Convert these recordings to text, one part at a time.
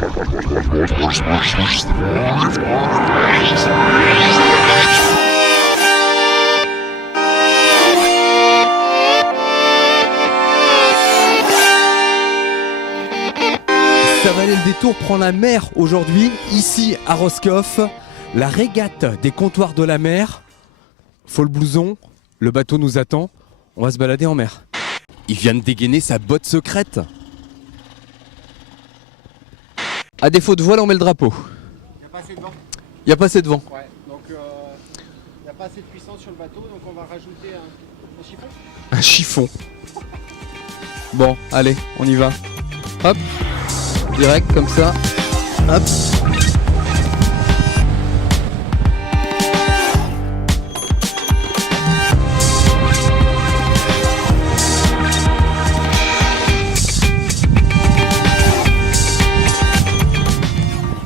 Ça valait le détour, prend la mer aujourd'hui, ici à Roscoff, la régate des comptoirs de la mer. Faut le blouson, le bateau nous attend, on va se balader en mer. Il vient de dégainer sa botte secrète. À défaut de voile, on met le drapeau. Il n'y a pas assez de vent. Il n'y a pas assez de vent. Ouais, donc il n'y a pas assez de puissance sur le bateau, donc on va rajouter un chiffon. Un chiffon. Bon, allez, on y va. Hop, direct comme ça. Hop.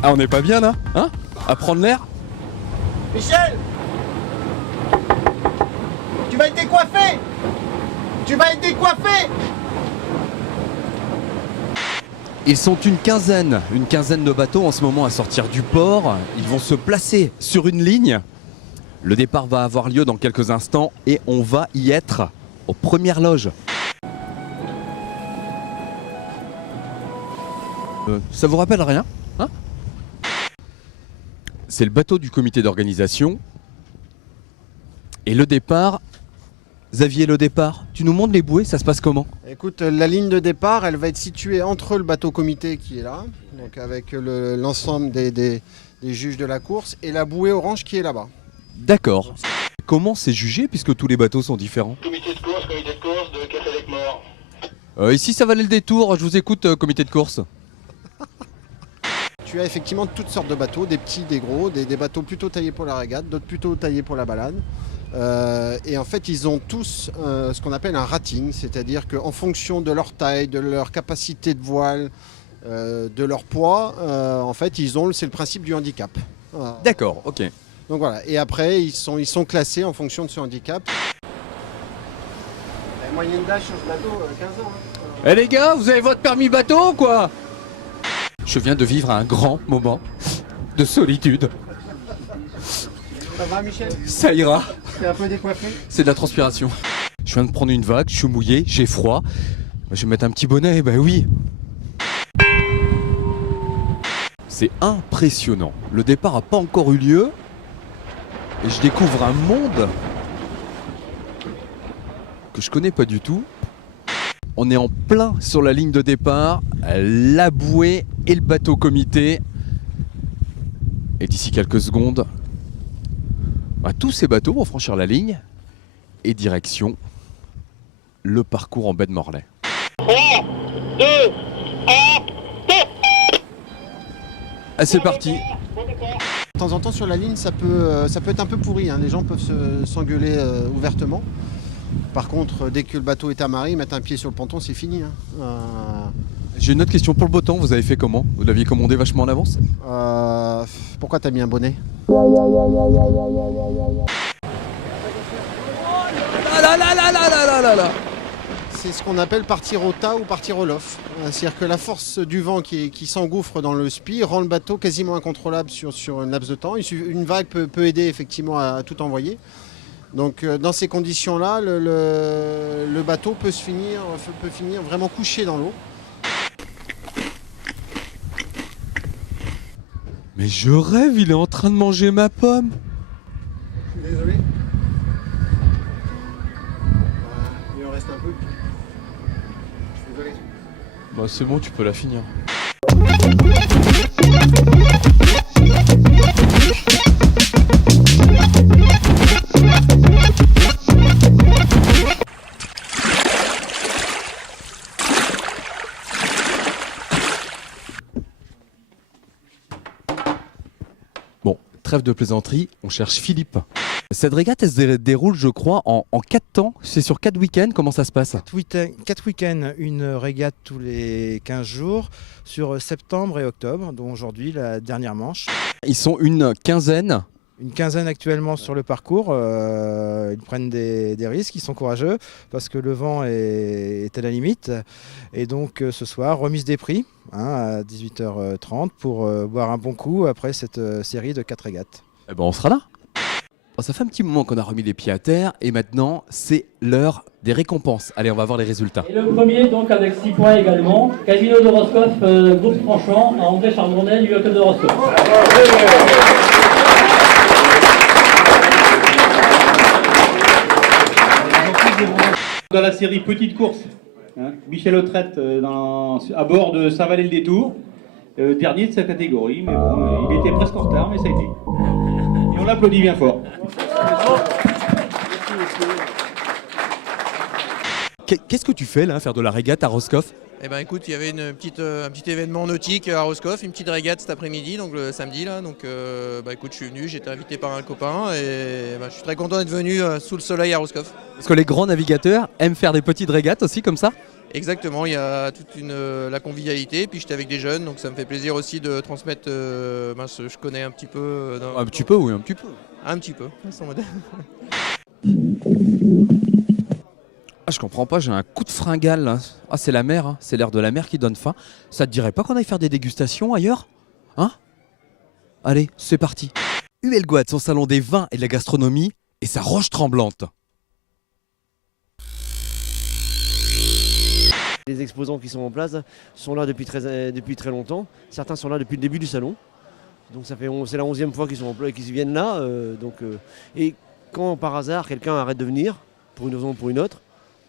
Ah, on n'est pas bien là, hein? À prendre l'air? Michel, tu vas être décoiffé. Tu vas être décoiffé. Ils sont une quinzaine de bateaux en ce moment à sortir du port. Ils vont se placer sur une ligne. Le départ va avoir lieu dans quelques instants et on va y être aux premières loges. Ça vous rappelle rien, hein? C'est le bateau du comité d'organisation. Et le départ, Xavier, le départ, tu nous montres les bouées, ça se passe comment? Écoute, la ligne de départ, elle va être située entre le bateau comité qui est là, donc avec l'ensemble des juges de la course, et la bouée orange qui est là-bas. D'accord. Comment c'est jugé puisque tous les bateaux sont différents? Comité de course de Café Lec Mort. Ici ça valait le détour, je vous écoute comité de course. Tu as effectivement toutes sortes de bateaux, des petits, des gros, des bateaux plutôt taillés pour la régate, d'autres plutôt taillés pour la balade. Et en fait, ils ont tous ce qu'on appelle un rating, c'est-à-dire qu'en fonction de leur taille, de leur capacité de voile, de leur poids, en fait, c'est le principe du handicap. D'accord, ok. Donc voilà, et après, ils sont classés en fonction de ce handicap. La moyenne d'âge sur ce bateau, 15 ans. Hein. Eh les gars, vous avez votre permis bateau ou quoi? Je viens de vivre un grand moment de solitude. Ça va, Michel? Ça ira. T'es un peu décoiffé? C'est de la transpiration. Je viens de prendre une vague, je suis mouillé, j'ai froid. Je vais mettre un petit bonnet, bah oui. C'est impressionnant. Le départ n'a pas encore eu lieu. Et je découvre un monde que je connais pas du tout. On est en plein sur la ligne de départ, la bouée et le bateau comité. Et d'ici quelques secondes, tous ces bateaux vont franchir la ligne et direction le parcours en baie de Morlaix. 3, 2, 1, C'est parti. De temps en temps sur la ligne, ça peut être un peu pourri, hein. Les gens peuvent s'engueuler ouvertement. Par contre, dès que le bateau est amarré, ils mettent un pied sur le ponton, c'est fini. Hein. J'ai une autre question pour le beau temps, vous avez fait comment? Vous l'aviez commandé vachement en avance? Pourquoi t'as mis un bonnet? C'est ce qu'on appelle partir au tas ou partir au lof. C'est-à-dire que la force du vent qui s'engouffre dans le spi rend le bateau quasiment incontrôlable sur un laps de temps. Une vague peut aider effectivement à tout envoyer. Donc dans ces conditions-là, le bateau peut finir vraiment couché dans l'eau. Mais je rêve, il est en train de manger ma pomme. Je suis désolé. Il en reste un peu. Je suis désolé. Bah c'est bon, tu peux la finir. Bon, trêve de plaisanterie, on cherche Philippe. Cette régate, elle se déroule, je crois, en 4 temps. C'est sur 4 week-ends, comment ça se passe? 4 week-ends, une régate tous les 15 jours sur septembre et octobre, dont aujourd'hui la dernière manche. Ils sont une quinzaine Une quinzaine actuellement sur le parcours. Ils prennent des risques, ils sont courageux parce que le vent est à la limite. Et donc ce soir, remise des prix à 18h30 pour boire un bon coup après cette série de 4 régates. Eh ben on sera là. Bon, ça fait un petit moment qu'on a remis les pieds à terre et maintenant c'est l'heure des récompenses. Allez, on va voir les résultats. Et le premier, donc avec 6 points également, Casino de Roscoff, groupe Franchement, à André Chardonnay, du club de Roscoff. Dans la série Petite Course, Michel Autrette à bord de Saint-Valais-le-Détour, dernier de sa catégorie, mais bon, il était presque en retard, mais ça a été. Et on l'applaudit bien fort. Qu'est-ce que tu fais là, faire de la régate à Roscoff? Eh ben écoute, il y avait un petit événement nautique à Roscoff, une petite régate cet après-midi, donc le samedi là. Donc écoute, je suis venu, j'ai été invité par un copain et je suis très content d'être venu sous le soleil à Roscoff. Parce que les grands navigateurs aiment faire des petites régates aussi comme ça? Exactement, il y a toute la convivialité, puis j'étais avec des jeunes, donc ça me fait plaisir aussi de transmettre ce que je connais un petit peu. Un petit peu, oui, un petit peu. Un petit peu, son modèle. Ah, je comprends pas, j'ai un coup de fringale là. Ah, c'est la mer, hein. C'est l'air de la mer qui donne faim. Ça te dirait pas qu'on aille faire des dégustations ailleurs? Hein? Allez, c'est parti. Huelgoat, son salon des vins et de la gastronomie, et sa roche tremblante. Les exposants qui sont en place sont là depuis très longtemps. Certains sont là depuis le début du salon. Donc c'est la 11e fois qu'ils viennent là. Et quand par hasard quelqu'un arrête de venir, pour une raison ou pour une autre,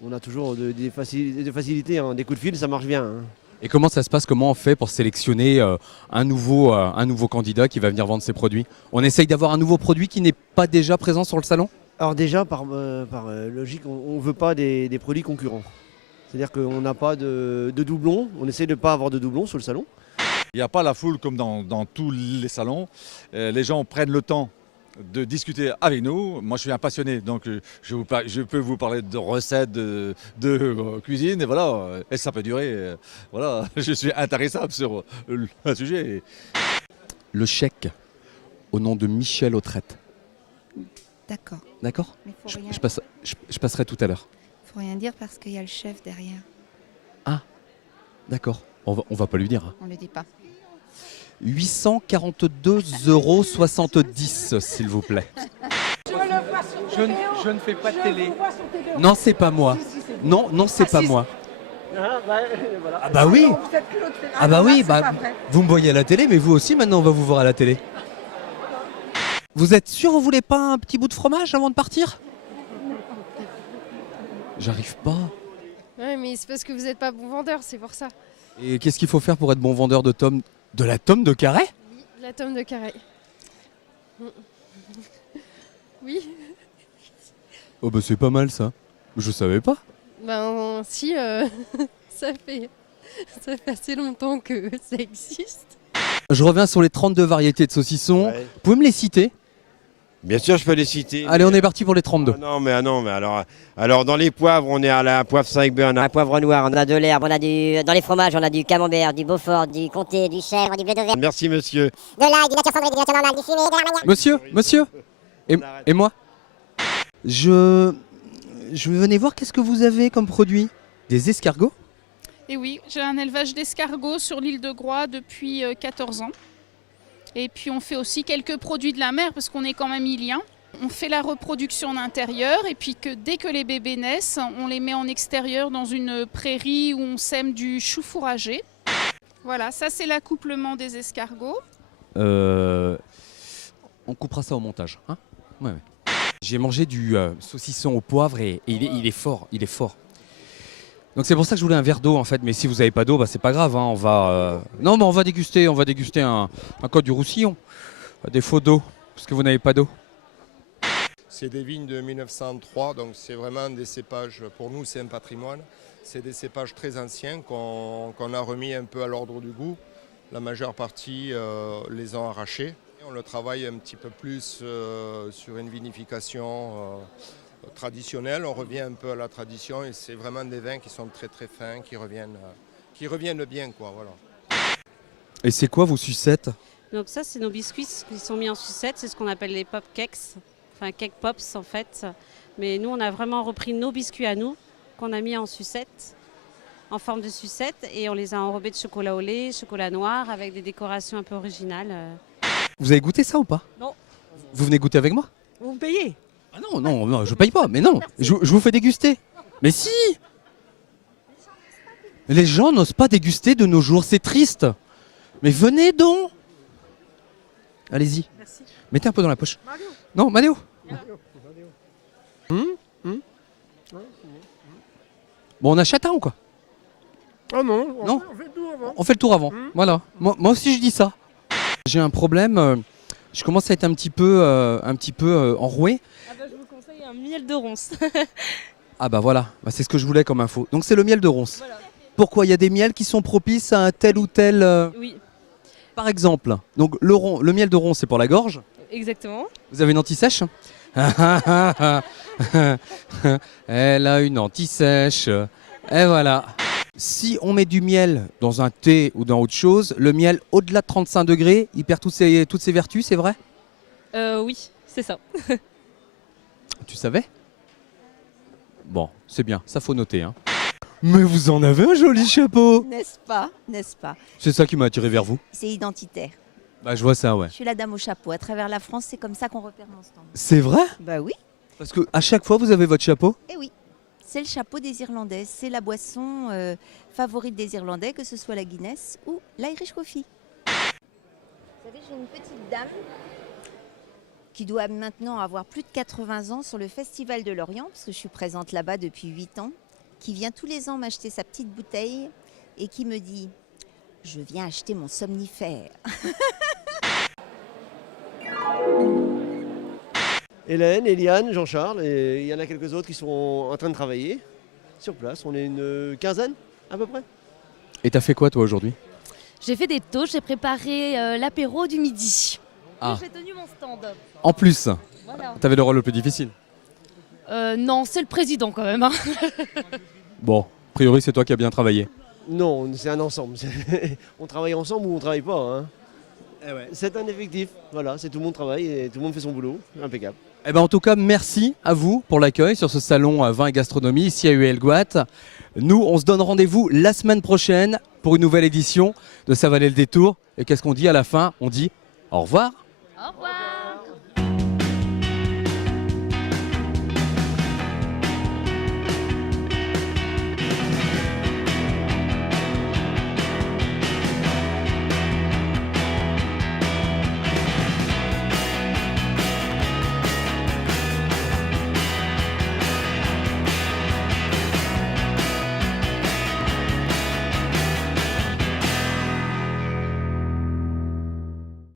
on a toujours des facilités, hein. Des coups de fil, ça marche bien. Hein. Et comment ça se passe? Comment on fait pour sélectionner un nouveau candidat qui va venir vendre ses produits? On essaye d'avoir un nouveau produit qui n'est pas déjà présent sur le salon? Alors déjà, par logique, on ne veut pas des produits concurrents. C'est-à-dire qu'on n'a pas de doublons, on essaie de ne pas avoir de doublons sur le salon. Il n'y a pas la foule comme dans tous les salons. Les gens prennent le temps de discuter avec nous. Moi, je suis un passionné, donc je peux vous parler de recettes, de cuisine, et voilà. Et ça peut durer. Voilà, je suis intarissable sur un sujet. Le chèque au nom de Michel Autrette. D'accord. D'accord? Mais faut rien... Je passerai tout à l'heure. Faut rien dire parce qu'il y a le chef derrière. Ah, d'accord. On va pas lui dire. Hein. On le dit pas. 842,70 €, s'il vous plaît. Je ne fais pas de télé. Non, c'est pas moi. Non, c'est pas moi. Ah bah oui. Ah bah oui, vous me voyez à la télé, mais vous aussi maintenant on va vous voir à la télé. Vous êtes sûr, vous voulez pas un petit bout de fromage avant de partir? J'arrive pas. Ouais, mais c'est parce que vous n'êtes pas bon vendeur, c'est pour ça. Et qu'est-ce qu'il faut faire pour être bon vendeur de tomes? De la tome de carré? Oui, la tome de carré. Oui. Oh bah c'est pas mal ça. Je savais pas. Ben si, ça fait assez longtemps que ça existe. Je reviens sur les 32 variétés de saucissons. Ouais. Vous pouvez me les citer? Bien sûr, je peux les citer. Allez, on est parti pour les 32. Ah non, mais alors dans les poivres, on est à la poivre Saint-Hubert, un poivre noir, on a de l'herbe, dans les fromages, on a du camembert, du Beaufort, du comté, du chèvre, du bleu d'Auvergne. Merci monsieur. De l'ail, du nature cendrée, du nature normale, du fumé, de l'armagnac. Monsieur et moi? Je venais voir qu'est-ce que vous avez comme produit? Des escargots? Et oui, j'ai un élevage d'escargots sur l'île de Groix depuis 14 ans. Et puis on fait aussi quelques produits de la mer parce qu'on est quand même ilien. On fait la reproduction en intérieur et puis dès que les bébés naissent, on les met en extérieur dans une prairie où on sème du chou fourragé. Voilà, ça c'est l'accouplement des escargots. On coupera ça au montage. Hein? Ouais. J'ai mangé du saucisson au poivre et il est fort. Donc c'est pour ça que je voulais un verre d'eau en fait, mais si vous n'avez pas d'eau, c'est pas grave, hein. On va déguster un Côte du Roussillon, à défaut d'eau, parce que vous n'avez pas d'eau. C'est des vignes de 1903, donc c'est vraiment des cépages, pour nous c'est un patrimoine, c'est des cépages très anciens qu'on a remis un peu à l'ordre du goût. La majeure partie les ont arrachés. On le travaille un petit peu plus sur une vinification traditionnelle, on revient un peu à la tradition et c'est vraiment des vins qui sont très très fins, qui reviennent bien quoi, voilà. Et c'est quoi vos sucettes? Donc ça, c'est nos biscuits qui sont mis en sucette, c'est ce qu'on appelle les pop cakes, enfin cake pops en fait. Mais nous, on a vraiment repris nos biscuits à nous, qu'on a mis en sucette, en forme de sucette, et on les a enrobés de chocolat au lait, chocolat noir, avec des décorations un peu originales. Vous avez goûté ça ou pas? Non. Vous venez goûter avec moi? Vous me payez? Ah non, non, non, je paye pas, mais non, je vous fais déguster. Mais si! Les gens n'osent pas déguster de nos jours, c'est triste. Mais venez donc! Allez-y. Mettez un peu dans la poche. Non, Maléo. Bon, on achète un ou quoi? Ah non, Non. on fait le tour avant. On fait le tour avant. Voilà. Moi aussi, je dis ça. J'ai un problème. Je commence à être un petit peu enroué. Ah bah, je vous conseille un miel de ronce. Ah bah voilà, bah, c'est ce que je voulais comme info. Donc c'est le miel de ronce. Voilà. Pourquoi? Il y a des miels qui sont propices à un tel ou tel... Oui, Par exemple, donc le miel de ronce, c'est pour la gorge. exactement. Vous avez une anti-sèche? Elle a une anti-sèche. Et voilà. Si on met du miel dans un thé ou dans autre chose, le miel au-delà de 35 degrés, il perd toutes ses vertus, c'est vrai? Oui, c'est ça. Tu savais? Bon, c'est bien, ça faut noter. Hein. Mais vous en avez un joli chapeau! N'est-ce pas? N'est-ce pas? C'est ça qui m'a attiré vers vous. C'est identitaire. Bah je vois ça, ouais. Je suis la dame au chapeau. À travers la France, c'est comme ça qu'on repère mon stand. C'est vrai? Bah oui. Parce que à chaque fois vous avez votre chapeau? Eh oui. C'est le chapeau des Irlandais. C'est la boisson favorite des Irlandais, que ce soit la Guinness ou l'Irish Coffee. Vous savez, j'ai une petite dame qui doit maintenant avoir plus de 80 ans sur le Festival de l'Orient, parce que je suis présente là-bas depuis 8 ans, qui vient tous les ans m'acheter sa petite bouteille et qui me dit « Je viens acheter mon somnifère ». Hélène, Eliane, Jean-Charles, et il y en a quelques autres qui sont en train de travailler sur place. On est une quinzaine à peu près. Et t'as fait quoi toi aujourd'hui? J'ai fait des toasts, j'ai préparé l'apéro du midi. Ah. Et j'ai tenu mon stand. En plus, Voilà. t'avais le rôle le plus difficile. Non, c'est le président quand même. Hein. Bon, a priori c'est toi qui as bien travaillé. Non, c'est un ensemble. On travaille ensemble ou on ne travaille pas. Hein. C'est un effectif. Voilà, c'est tout le monde travaille et tout le monde fait son boulot. Impeccable. Eh ben, en tout cas, merci à vous pour l'accueil sur ce salon vin et gastronomie ici à Huelgoat. Nous, on se donne rendez-vous la semaine prochaine pour une nouvelle édition de Ça valait le détour. Et qu'est-ce qu'on dit à la fin? On dit au revoir. Au revoir.